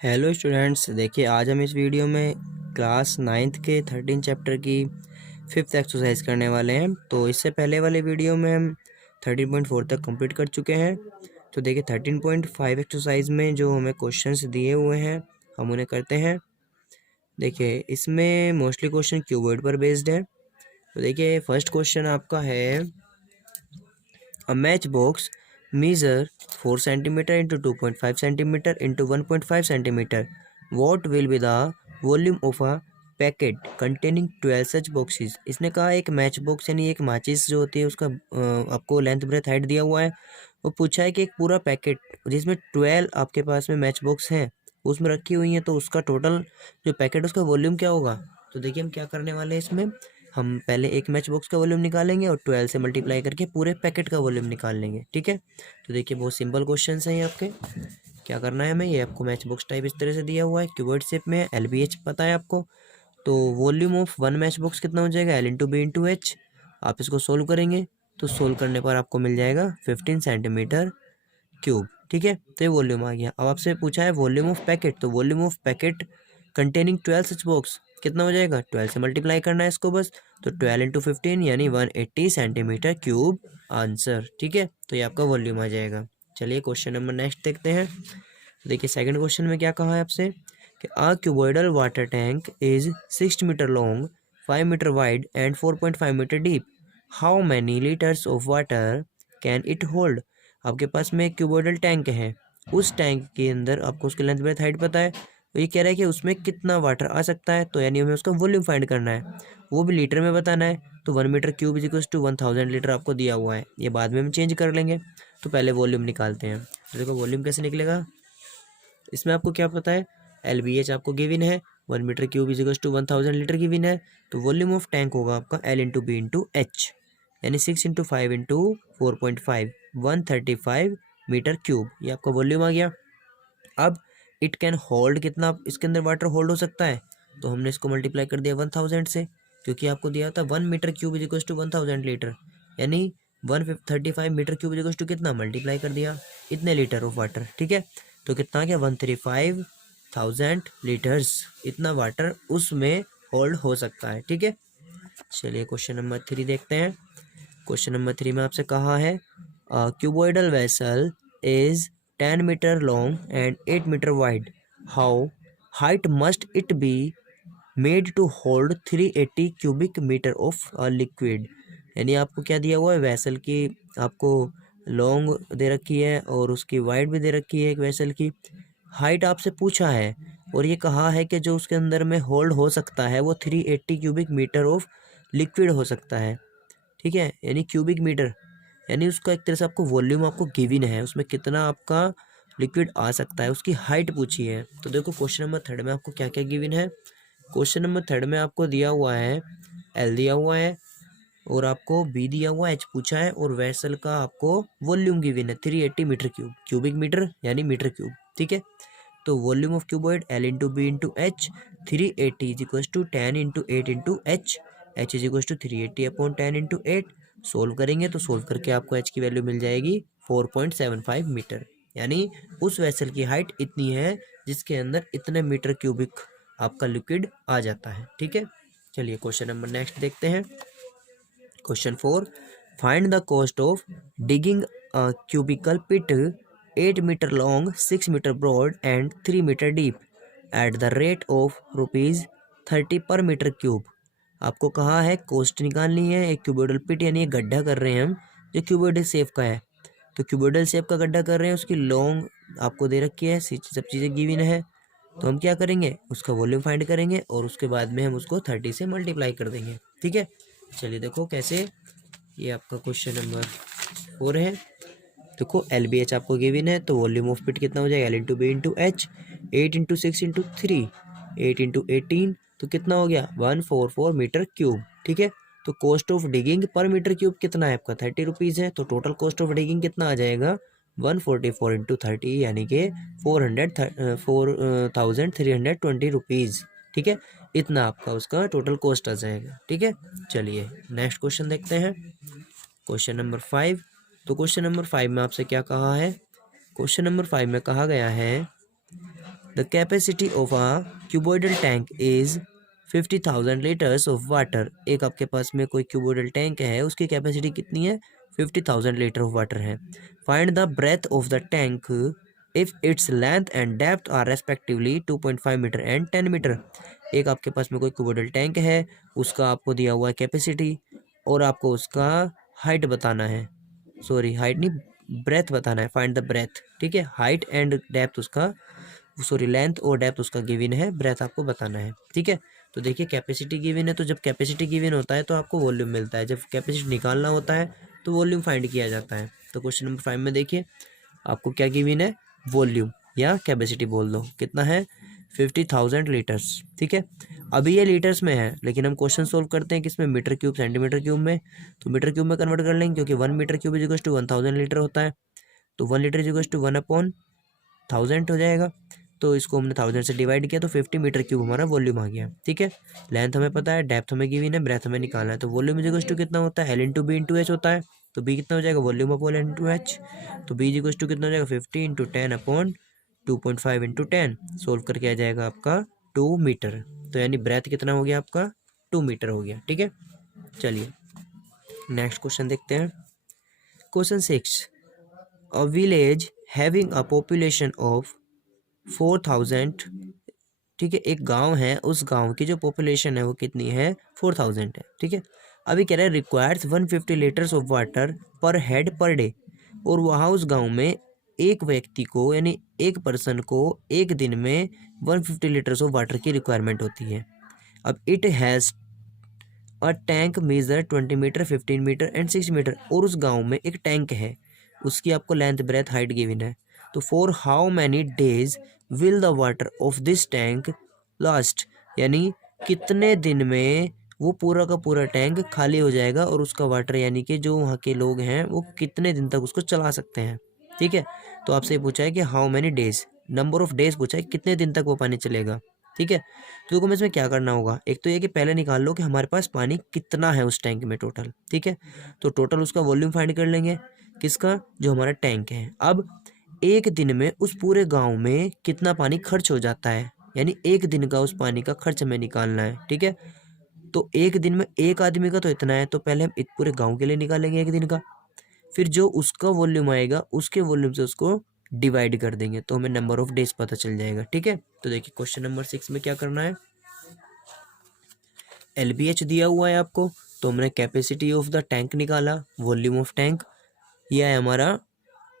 Hello students, देखिए आज हम इस वीडियो में क्लास नाइन्थ के 13 चैप्टर की 5th एक्सरसाइज करने वाले हैं। तो इससे पहले वाले वीडियो में हम 13.4 तक कंप्लीट कर चुके हैं। तो देखिए 13.5 एक्सरसाइज में जो हमें क्वेश्चंस दिए हुए हैं हम उन्हें करते हैं। देखिए इसमें मोस्टली क्वेश्चन क्यूबॉइड पर बेस्ड है। तो देखिए फर्स्ट क्वेश्चन आपका है, A matchbox measure 4 centimeter into 2.5 centimeter into 1.5 centimeter. What will be the volume of a packet containing 12 such boxes. इसने कहा एक मैच बॉक्स यानी एक माचिस जो होती है उसका आपको लेंथ ब्रेथ हाइट दिया हुआ है। वो पूछा है कि एक पूरा पैकेट जिसमें 12 आपके पास में मैच बॉक्स हैं उसमें रखी हुई हैं, तो उसका टोटल जो पैकेट उसका वॉल्यूम क्या होगा। तो देखिए हम क्या करने वाले हैं, इसमें हम पहले एक मैच बॉक्स का वॉल्यूम निकालेंगे और 12 से मल्टीप्लाई करके पूरे पैकेट का वॉल्यूम निकाल लेंगे। ठीक है, तो देखिए बहुत सिंपल क्वेश्चन है ये आपके। क्या करना है हमें, ये आपको मैच बॉक्स टाइप इस तरह से दिया हुआ है, क्यूबॉइड शेप में, LBH पता है आपको। तो volume of one match box कितना हो जाएगा, L into b into h. आप इसको सोल्व करेंगे तो सोल्व करने पर आपको मिल जाएगा 15 सेंटीमीटर क्यूब। ठीक है, तो ये वॉल्यूम आ गया। अब आपसे पूछा है वॉल्यूम ऑफ पैकेट, तो volume of packet containing 12 such box कितना हो जाएगा, 12 से मल्टीप्लाई करना है इसको बस। तो 12 इंटू 15 यानी 180 सेंटीमीटर क्यूब आंसर। ठीक है, तो ये आपका वॉल्यूम आ जाएगा। चलिए क्वेश्चन नंबर नेक्स्ट देखते हैं। देखिए सेकंड क्वेश्चन में क्या कहा है आपसे कि a cuboidal water tank is 6 metre long, 5 metre wide and 4.5 metre deep. How many litres of water can it hold. आपके पास में एक क्यूबॉइडल टैंक है, उस टैंक के अंदर आपको उसकी लेंथ ब्रेथ हाइट पता है, तो ये कह रहा है कि उसमें कितना वाटर आ सकता है। तो यानी हमें उसका वॉल्यूम फाइंड करना है, वो भी लीटर में बताना है। तो 1 metre cube is equal to 1000 litre आपको दिया हुआ है, ये बाद में हम चेंज कर लेंगे। तो पहले वॉल्यूम निकालते हैं। तो देखो वॉल्यूम कैसे निकलेगा, इसमें आपको क्या पता है, LBH आपको गिवन है, 1 metre cube is equal to 1000 litre given है। तो वॉल्यूम ऑफ टैंक होगा आपका L into b into h, यानी 6 इंटू 5 इंटू 4.5, 135 मीटर क्यूब, ये आपका वॉल्यूम आ गया। अब इट कैन होल्ड, कितना इसके अंदर वाटर होल्ड हो सकता है, तो हमने इसको मल्टीप्लाई कर दिया 1000 से, क्योंकि आपको दिया था 1 metre cube is equal to 1000 litre, यानी 135 metre cube is equal to कितना, मल्टीप्लाई कर दिया इतने लीटर ऑफ वाटर। ठीक है, तो कितना आ गया 135,000 लीटर्स, इतना वाटर उसमें होल्ड हो सकता है। ठीक है, चलिए क्वेश्चन नंबर 3 देखते हैं। क्वेश्चन नंबर 3 में आपसे कहा है cuboidal vessel is 10 metre long and 8 metre wide. How height must it be made to hold 380 cubic metre of liquid. यानी आपको क्या दिया हुआ है, वेसल की आपको लॉन्ग दे रखी है और उसकी वाइड भी दे रखी है, एक वेसल की हाइट आपसे पूछा है, और ये कहा है कि जो उसके अंदर में होल्ड हो सकता है वो 380 क्यूबिक मीटर ऑफ लिक्विड हो सकता है। ठीक है, यानी क्यूबिक मीटर, यानी उसका एक तरह से आपको वॉल्यूम आपको गिवन है, उसमें कितना आपका लिक्विड आ सकता है, उसकी हाइट पूछी है। तो देखो क्वेश्चन नंबर 3 में आपको क्या क्या गिवन है। क्वेश्चन नंबर 3 में आपको दिया हुआ है L दिया हुआ है और आपको B दिया हुआ है, H पूछा है, और वेसल का आपको वॉल्यूम गिवन है 380 मीटर क्यूब, क्यूबिक मीटर यानी मीटर क्यूब। ठीक है, तो volume of cuboid L into b into h, 380 is equal to 10 into 8 into h, h is equal to 380 upon 10 into 8। Solve करेंगे तो सोल्व करके आपको एच की वैल्यू मिल जाएगी 4.75 मीटर, यानी उस वेसल की हाइट इतनी है जिसके अंदर इतने मीटर क्यूबिक आपका लिक्विड आ जाता है। ठीक है, चलिए क्वेश्चन नंबर नेक्स्ट देखते हैं। Question 4, find the cost of digging cubical pit 8 metre long, 6 metre broad and 3 metre deep at the rate of ₹30 per metre cube. आपको कहा है कॉस्ट निकालनी है, एक क्यूबोइडल पिट यानी एक गड्ढा कर रहे हैं हम जो क्यूबोइडल शेप का है। तो क्यूबोइडल शेप का गड्ढा कर रहे हैं, उसकी लॉन्ग आपको दे रखी है, सब चीज़ें गिवन है। तो हम क्या करेंगे, उसका वॉल्यूम फाइंड करेंगे और उसके बाद में हम उसको 30 से मल्टीप्लाई कर देंगे। ठीक है, चलिए देखो कैसे। ये आपका क्वेश्चन नंबर 4 है। देखो LBH आपको गिवन है, तो वॉल्यूम ऑफ पिट कितना हो जाएगा, L into b into h, 8 into 6 into 3, 8 into 18, तो कितना हो गया 144 मीटर क्यूब। ठीक है, तो कॉस्ट ऑफ डिगिंग पर मीटर क्यूब कितना है आपका, 30 रुपीज़ है। तो टोटल कॉस्ट ऑफ डिगिंग कितना आ जाएगा, 144 इंटू 30 यानी कि 4,320 रुपीज़। ठीक है, इतना आपका उसका टोटल कॉस्ट आ जाएगा। ठीक है, चलिए नेक्स्ट क्वेश्चन देखते हैं। Question number 5। तो क्वेश्चन नंबर 5 में आपसे क्या कहा है, क्वेश्चन नंबर 5 में कहा गया है the capacity of a cuboidal tank is 50,000 litres of water. एक आपके पास में कोई क्यूबॉइडल टैंक है, उसकी कैपेसिटी कितनी है? 50,000 लीटर ऑफ वाटर है। Find the breadth of the tank if its length and depth are respectively 2.5 metre and 10 metre. एक आपके पास में कोई क्यूबॉइडल टैंक है, उसका आपको दिया हुआ है कैपेसिटी, और आपको उसका हाइट बताना है, सॉरी हाइट नहीं, ब्रेथ बताना है। फाइंड द ब्रेथ, ठीक है, हाइट एंड डेप्थ उसका, सॉरी लेंथ और डेप्थ उसका गिवन है, ब्रेथ आपको बताना है, ठीक है। तो देखिए कैपेसिटी गिवन है, तो जब कैपेसिटी गिवन होता है तो आपको वॉल्यूम मिलता है, जब कैपेसिटी निकालना होता है तो वॉल्यूम फाइंड किया जाता है। तो क्वेश्चन नंबर 5 में देखिए आपको क्या गिवन है, वॉल्यूम या कैपेसिटी बोल दो, कितना है? 50,000 लीटर्स, ठीक है। अभी ये लीटर्स में है, लेकिन हम क्वेश्चन सोल्व करते हैं किसमें, मीटर क्यूब सेंटीमीटर क्यूब में। तो मीटर क्यूब में कन्वर्ट कर लेंगे, क्योंकि 1 मीटर क्यूब इज 1000 लीटर होता है, तो 1 लीटर इज 1/1000 हो जाएगा। तो इसको हमने 1000 से डिवाइड किया तो 50 मीटर क्यूब हमारा वॉल्यूम आ गया, ठीक है। लेंथ हमें पता है, डेप्थ हमें गिवन है, ब्रेथ हमें निकालना है। तो वॉल्यूम इज कितना होता है, L into b into h होता है। तो बी कितना हो जाएगा, volume upon L into h. तो बी इज कितना हो जाएगा, 50 इंटू 10 अपॉन 2.5 इंटू 10। सोल्व करके आ जाएगा आपका 2 मीटर। तो यानी ब्रेथ कितना हो गया आपका, 2 मीटर हो गया, ठीक है। चलिए नेक्स्ट क्वेश्चन देखते हैं। Question 6, a village having a population of 4000, ठीक है, एक गांव है, उस गांव की जो पॉपुलेशन है वो कितनी है, 4000 है, ठीक है। अभी कह रहा है रिक्वायर्स 150 लीटर्स ऑफ वाटर पर हेड पर डे, और वहाँ उस गांव में एक व्यक्ति को यानी एक पर्सन को एक दिन में 150 लीटर्स ऑफ वाटर की रिक्वायरमेंट होती है। अब it has a tank measure 20 metre 15 metre and 6 metre, और उस गांव में एक टैंक है, उसकी आपको लेंथ ब्रेथ हाइट गिवन है। तो for how many days will the water of this tank last, यानी कितने दिन में वो पूरा का पूरा टैंक खाली हो जाएगा, और उसका वाटर यानी कि जो वहाँ के लोग हैं वो कितने दिन तक उसको चला सकते हैं, ठीक है। तो आपसे पूछा है कि how many days, number of days पूछा है, कितने दिन तक वो पानी चलेगा, ठीक है। तो देखो मैं इसमें क्या करना होगा, एक तो ये कि पहले निकाल लो कि हमारे पास पानी कितना है उस टैंक में टोटल, ठीक है। तो टोटल उसका वॉल्यूम फाइंड कर लेंगे, किसका, जो हमारा टैंक है। अब एक दिन में उस पूरे गांव में कितना पानी खर्च हो जाता है, यानी एक दिन का उस पानी का खर्च हमें निकालना है, ठीक है। तो एक दिन में एक आदमी का तो इतना है, तो पहले हम पूरे गांव के लिए निकालेंगे एक दिन का, फिर जो उसका वॉल्यूम आएगा उसके वॉल्यूम से उसको डिवाइड कर देंगे, तो हमें नंबर ऑफ डेज पता चल जाएगा, ठीक है। तो देखिए क्वेश्चन नंबर 6 में क्या करना है, LBH दिया हुआ है आपको, तो हमने कैपेसिटी ऑफ द टैंक निकाला, वॉल्यूम ऑफ टैंक, यह है हमारा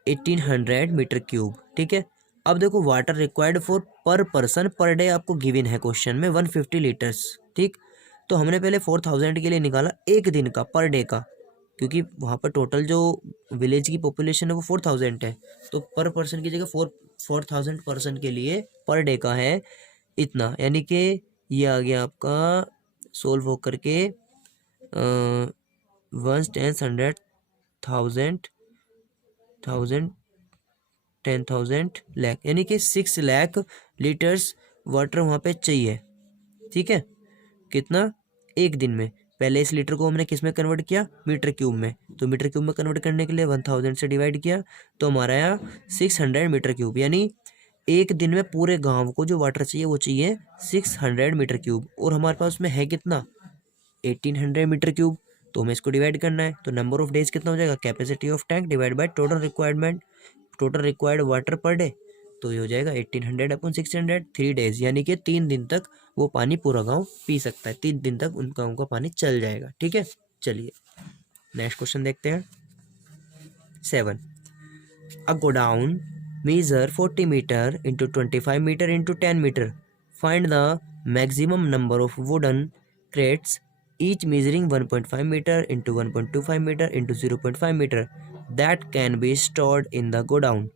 1800 मीटर क्यूब, ठीक है। अब देखो वाटर रिक्वायर्ड फॉर पर पर्सन पर डे आपको गिवन है क्वेश्चन में 150 लीटर्स, ठीक। तो हमने पहले 4000 के लिए निकाला एक दिन का, पर डे का, क्योंकि वहाँ पर टोटल जो विलेज की पॉपुलेशन है वो 4000 है, तो पर पर्सन की जगह 4000 पर्सन के लिए पर डे का है इतना, यानी कि ये आ गया आपका सोल्व होकर के 1/10 1000 10,000 लाख, यानी कि 6 लाख लीटर्स वाटर वहाँ पे चाहिए, ठीक है। कितना, एक दिन में। पहले इस लीटर को हमने किस में कन्वर्ट किया, मीटर क्यूब में, तो मीटर क्यूब में कन्वर्ट करने के लिए 1000 से डिवाइड किया, तो हमारा आया 600 मीटर क्यूब, यानी एक दिन में पूरे गांव को जो वाटर चाहिए वो चाहिए 600 मीटर क्यूब, और हमारे पास उसमें है कितना, 1800 मीटर क्यूब। तो हमें इसको डिवाइड करना है, तो नंबर ऑफ डेज कितना हो जाएगा, capacity of tank divide by total requirement, total required water per day, तो ये हो जाएगा 1800 अपॉन 600, 3 डेज, यानी कि 3 दिन तक वो पानी पूरा गांव पी सकता है, 3 दिन तक उन गाँव का पानी चल जाएगा, ठीक है। चलिए नेक्स्ट क्वेश्चन देखते हैं। 7, अ godown measure 40 meter into 25 meter into 10 meter. Find the maximum number of wooden crates, each measuring 1.5 meter into 1.25 meter into 0.5 meter that can be stored in the godown.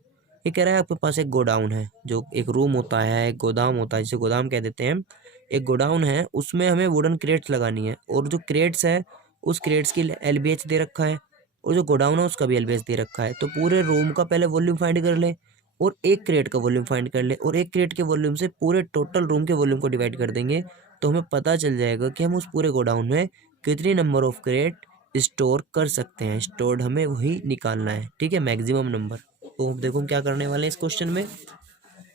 ये कह रहा है आपके पास एक गोडाउन है, जो एक रूम होता है, एक गोदाम होता है, जिसे गोदाम कह देते हैं। एक गोडाउन है, उसमें हमें वुडन क्रेट्स लगानी है, और जो क्रेट्स है उस क्रेट्स की LBH दे रखा है, और जो गोडाउन है उसका भी LBH दे रखा है। तो पूरे रूम का पहले वॉल्यूम फाइंड कर ले, और एक क्रेट का वॉल्यूम फाइंड कर ले, और एक क्रेट के वॉल्यूम से पूरे टोटल रूम के वॉल्यूम को डिवाइड कर देंगे, तो हमें पता चल जाएगा कि हम उस पूरे गोडाउन में कितनी नंबर ऑफ क्रेट स्टोर कर सकते हैं। स्टोर्ड हमें वही निकालना है, ठीक है, मैक्सिमम नंबर। तो देखो हम क्या करने वाले हैं इस क्वेश्चन में,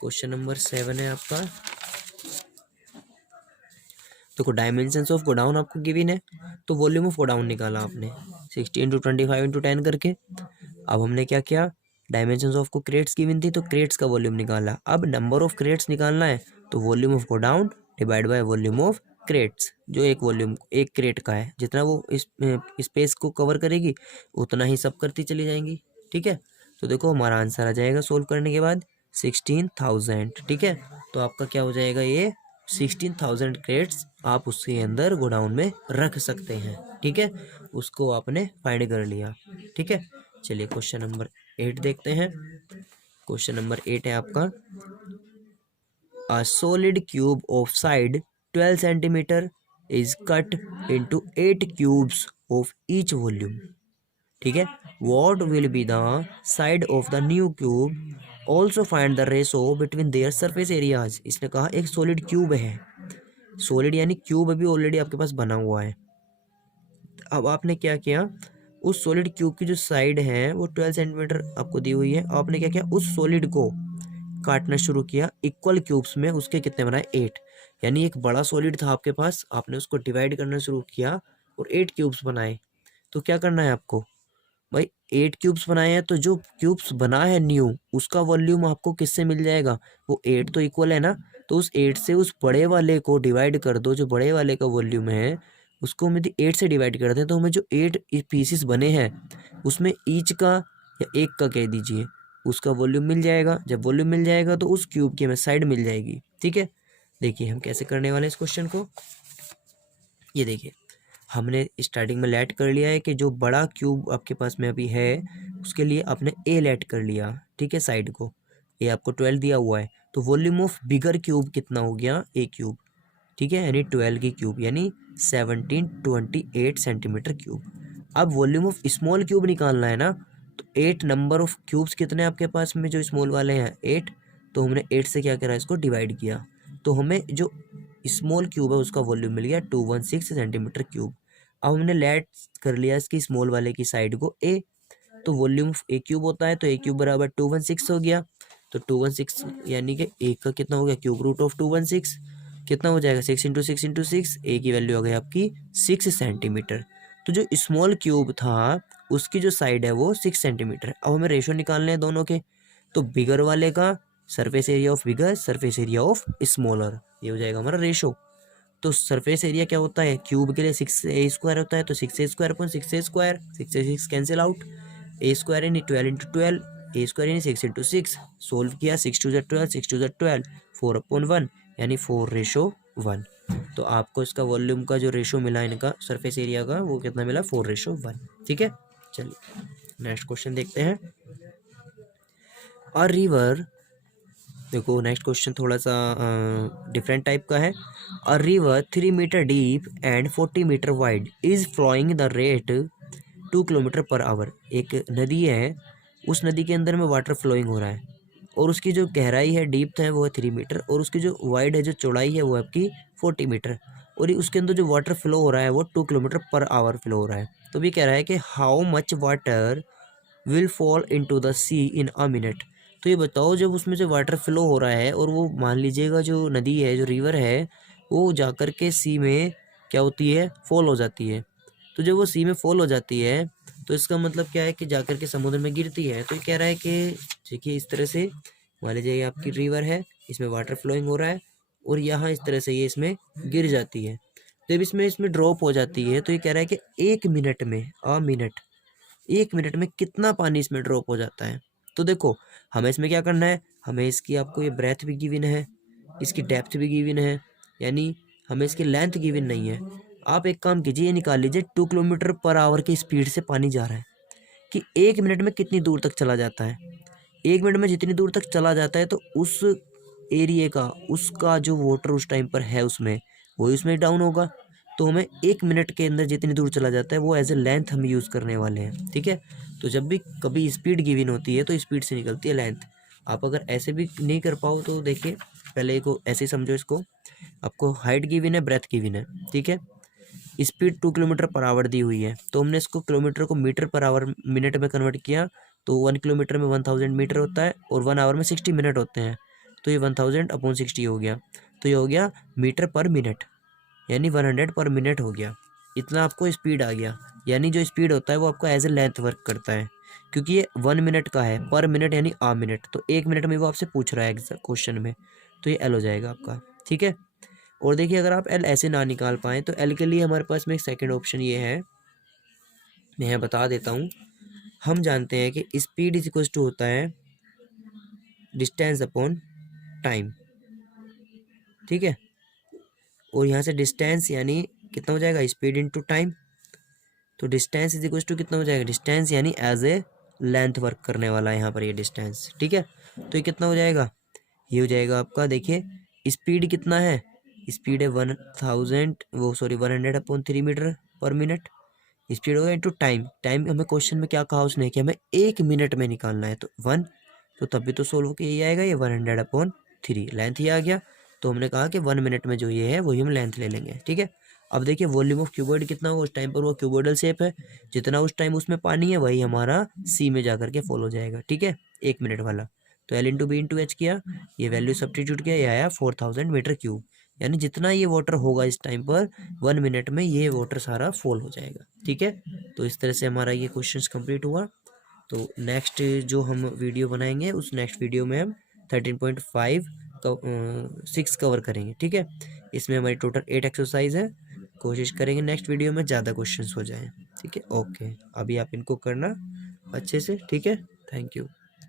क्वेश्चन नंबर 7 है आपका। देखो डायमेंशंस ऑफ गोडाउन आपको गिवन है, तो वॉल्यूम ऑफ गोडाउन निकाला आपने 60 इंटू 25 इंटू 10 करके। अब हमने क्या किया, डायमेंशंस ऑफ को क्रेट्स गिवन थी तो क्रेट्स का वॉल्यूम निकाला। अब नंबर ऑफ क्रेट्स निकालना है तो volume of godown divide by volume of crates, जो एक वॉल्यूम एक क्रेट का है, जितना वो इस स्पेस को कवर करेगी उतना ही सब करती चली जाएंगी। ठीक है, तो देखो हमारा आंसर आ जाएगा सोल्व करने के बाद 16,000। ठीक है, तो आपका क्या हो जाएगा, ये 16,000 क्रेट्स आप उसके अंदर गोडाउन में रख सकते हैं। ठीक है, उसको आपने फाइंड कर लिया। ठीक है, चलिए क्वेश्चन नंबर 8 देखते हैं। क्वेश्चन नंबर 8 है आपका, a solid cube of side 12 centimetre is cut into 8 cubes of each volume. ठीक है, what will be the side of the new cube, also find the ratio between their surface areas. इसने कहा एक solid cube है, solid यानी cube अभी already आपके पास बना हुआ है। अब आपने क्या किया, उस सॉलिड क्यूब की जो साइड है वो 12 सेंटीमीटर आपको दी हुई है। आपने क्या किया, उस सॉलिड को काटना शुरू किया इक्वल क्यूब्स में। उसके कितने बनाए, 8। यानी एक बड़ा सॉलिड था आपके पास, आपने उसको डिवाइड करना शुरू किया और 8 क्यूब्स बनाए। तो क्या करना है आपको भाई, 8 क्यूब्स बनाए हैं तो जो क्यूब्स बना है न्यू उसका वॉल्यूम आपको किससे मिल जाएगा, वो 8 तो इक्वल है ना, तो उस 8 से उस बड़े वाले को डिवाइड कर दो, जो बड़े वाले का वॉल्यूम है उसको हम यदि 8 से डिवाइड कर दें तो हमें जो 8 पीसेस बने हैं उसमें ईच का या एक का कह दीजिए उसका वॉल्यूम मिल जाएगा। जब वॉल्यूम मिल जाएगा तो उस क्यूब की हमें साइड मिल जाएगी। ठीक है, देखिए हम कैसे करने वाले हैं इस क्वेश्चन को। ये देखिए हमने स्टार्टिंग में लेट कर लिया है कि जो बड़ा क्यूब आपके पास में अभी है उसके लिए आपने ए लेट कर लिया। ठीक है, साइड को ये आपको 12 दिया हुआ है, तो वॉल्यूम ऑफ बिगर क्यूब कितना हो गया, ए क्यूब। ठीक है, यानी 12 की क्यूब यानी 1728 सेंटीमीटर क्यूब। अब वॉल्यूम ऑफ स्मॉल क्यूब निकालना है ना, तो 8 नंबर ऑफ क्यूब्स कितने आपके पास में जो स्मॉल वाले हैं 8, तो हमने 8 से क्या करा, इसको डिवाइड किया, तो हमें जो स्मॉल क्यूब है उसका वॉल्यूम मिल गया 216 सेंटीमीटर क्यूब। अब हमने लेट कर लिया इसकी स्मॉल वाले की साइड को ए, तो वॉल्यूम ए क्यूब होता है तो ए क्यूब बराबर 216 हो गया। तो 216 यानी कि ए का कितना हो गया, क्यूब रूट ऑफ 216 कितना हो जाएगा, 6 इंटू 6 इंटू 6, ए की वैल्यू आ गई आपकी 6 सेंटीमीटर। तो जो स्मॉल क्यूब था उसकी जो साइड है वो 6 सेंटीमीटर। अब हमें रेशो निकालने हैं दोनों के, तो बिगर वाले का surface area of bigger, surface area of smaller, ये हो जाएगा हमारा रेशो। तो सरफेस एरिया क्या होता है, क्यूब के लिए 6a² होता है, तो 6a² अपॉन 6a², 6 से 6 कैंसिल आउट, a² यानी 12 इंटू 12, a² यानी 6 इंटू 6, सोल्व किया 6 टू 12, 6 टू 12, 4/1 यानी 4:1। तो आपको इसका वॉल्यूम का जो रेशो मिला इनका सरफेस एरिया का वो कितना मिला, 4:1। ठीक है, चलिए नेक्स्ट क्वेश्चन देखते हैं। अ रिवर, देखो नेक्स्ट क्वेश्चन थोड़ा सा डिफरेंट टाइप का है। A river 3 metre deep and 40 metre wide is flowing the rate 2 kilometre per hour. एक नदी है, उस नदी के अंदर में वाटर फ्लोइंग हो रहा है और उसकी जो गहराई है, डीप है वो है 3 मीटर, और उसकी जो वाइड है, जो चौड़ाई है वो है आपकी 40 मीटर, और उसके अंदर जो वाटर फ्लो हो रहा है वो 2 किलोमीटर पर आवर फ्लो हो रहा है। तो भी कह रहा है कि how much water will fall into the sea in a minute. तो ये बताओ जब उसमें से वाटर फ्लो हो रहा है और वो मान लीजिएगा जो नदी है, जो रिवर है, वो जाकर के सी में क्या होती है, फॉल हो जाती है। तो जब वो सी में फॉल हो जाती है तो इसका मतलब क्या है कि जाकर के समुद्र में गिरती है। तो ये कह रहा है कि देखिए इस तरह से मान लीजिए आपकी रिवर है, इसमें वाटर फ्लोइंग हो रहा है और यहाँ इस तरह से ये इसमें गिर जाती है। जब इसमें ड्रॉप हो जाती है तो ये कह रहा है कि 1 मिनट में, अ मिनट, 1 मिनट में कितना पानी इसमें ड्रॉप हो जाता है। तो देखो हमें इसमें क्या करना है, हमें इसकी आपको ये ब्रेथ भी गिवन है, इसकी डेप्थ भी गिवन है, यानी हमें इसकी लेंथ गिवन नहीं है। आप एक काम कीजिए, ये निकाल लीजिए 2 किलोमीटर पर आवर की स्पीड से पानी जा रहा है कि 1 मिनट में कितनी दूर तक चला जाता है। 1 मिनट में जितनी दूर तक चला जाता है तो उस एरिए का, उसका जो वाटर उस टाइम पर है उसमें, वही उसमें डाउन होगा। तो हमें 1 मिनट के अंदर जितनी दूर चला जाता है वो एज ए लेंथ हम यूज़ करने वाले हैं। ठीक है, तो जब भी कभी स्पीड गिवन होती है तो स्पीड से निकलती है लेंथ। आप अगर ऐसे भी नहीं कर पाओ तो देखिए पहले को ऐसे समझो इसको, आपको हाइट गिवन है, ब्रेथ गिवन है। ठीक है, स्पीड 2 किलोमीटर पर आवर दी हुई है, तो हमने इसको किलोमीटर को मीटर पर आवर मिनट में कन्वर्ट किया, तो 1 किलोमीटर में 1000 मीटर होता है और 1 आवर में 60 मिनट होते हैं। तो ये 1000/60 हो गया, तो ये हो गया मीटर पर मिनट, यानी 100 पर मिनट हो गया। इतना आपको स्पीड आ गया, यानी जो स्पीड होता है वो आपका एज ए लेंथ वर्क करता है, क्योंकि ये 1 मिनट का है, पर मिनट यानी आ मिनट, तो 1 मिनट में वो आपसे पूछ रहा है क्वेश्चन में, तो ये एल हो जाएगा आपका। ठीक है, और देखिए अगर आप एल ऐसे ना निकाल पाएँ तो एल के लिए हमारे पास में एक सेकेंड ऑप्शन ये है, मैं यहाँ बता देता हूँ। हम जानते हैं कि स्पीड इज इक्वल टू होता है डिस्टेंस अपॉन टाइम। ठीक है, और यहाँ से डिस्टेंस यानी कितना हो जाएगा, स्पीड इनटू टाइम, तो डिस्टेंस इज इक्वल टू कितना हो जाएगा, डिस्टेंस यानी एज ए लेंथ वर्क करने वाला है यहाँ पर ये डिस्टेंस। ठीक है, तो ये कितना हो जाएगा, ये हो जाएगा आपका, देखिए स्पीड कितना है, स्पीड है 100 मीटर पर मिनट, स्पीड होगा इंटू टाइम, टाइम हमें क्वेश्चन में क्या कहा उसने कि हमें 1 मिनट में निकालना है, तो 1, तो तभी तो सोल्व के ये आएगा, ये 100/3 लेंथ ही आ गया, तो हमने कहा कि 1 मिनट में जो ये है वही हम लेंथ ले लेंगे। ठीक है, अब देखिए वॉल्यूम ऑफ क्यूबॉइड कितना होगा, उस टाइम पर वो क्यूबॉइडल शेप है, जितना उस टाइम उसमें पानी है वही हमारा सी में जा करके फॉल हो जाएगा। ठीक है, 1 मिनट वाला, तो l into b into h किया, ये वैल्यू सब्स्टिट्यूट किया, ये आया 4000 मीटर क्यूब, यानी जितना ये वाटर होगा इस टाइम पर 1 मिनट में ये वाटर सारा फॉल हो जाएगा। ठीक है, तो इस तरह से हमारा ये क्वेश्चंस कंप्लीट हुआ। तो नेक्स्ट जो हम वीडियो बनाएंगे उस नेक्स्ट वीडियो में हम 13.5 6 कवर करेंगे। ठीक है, इसमें हमारी टोटल 8 एक्सरसाइज है, कोशिश करेंगे नेक्स्ट वीडियो में ज़्यादा क्वेश्चंस हो जाएं। ठीक है, ओके, अभी आप इनको करना अच्छे से। ठीक है, थैंक यू।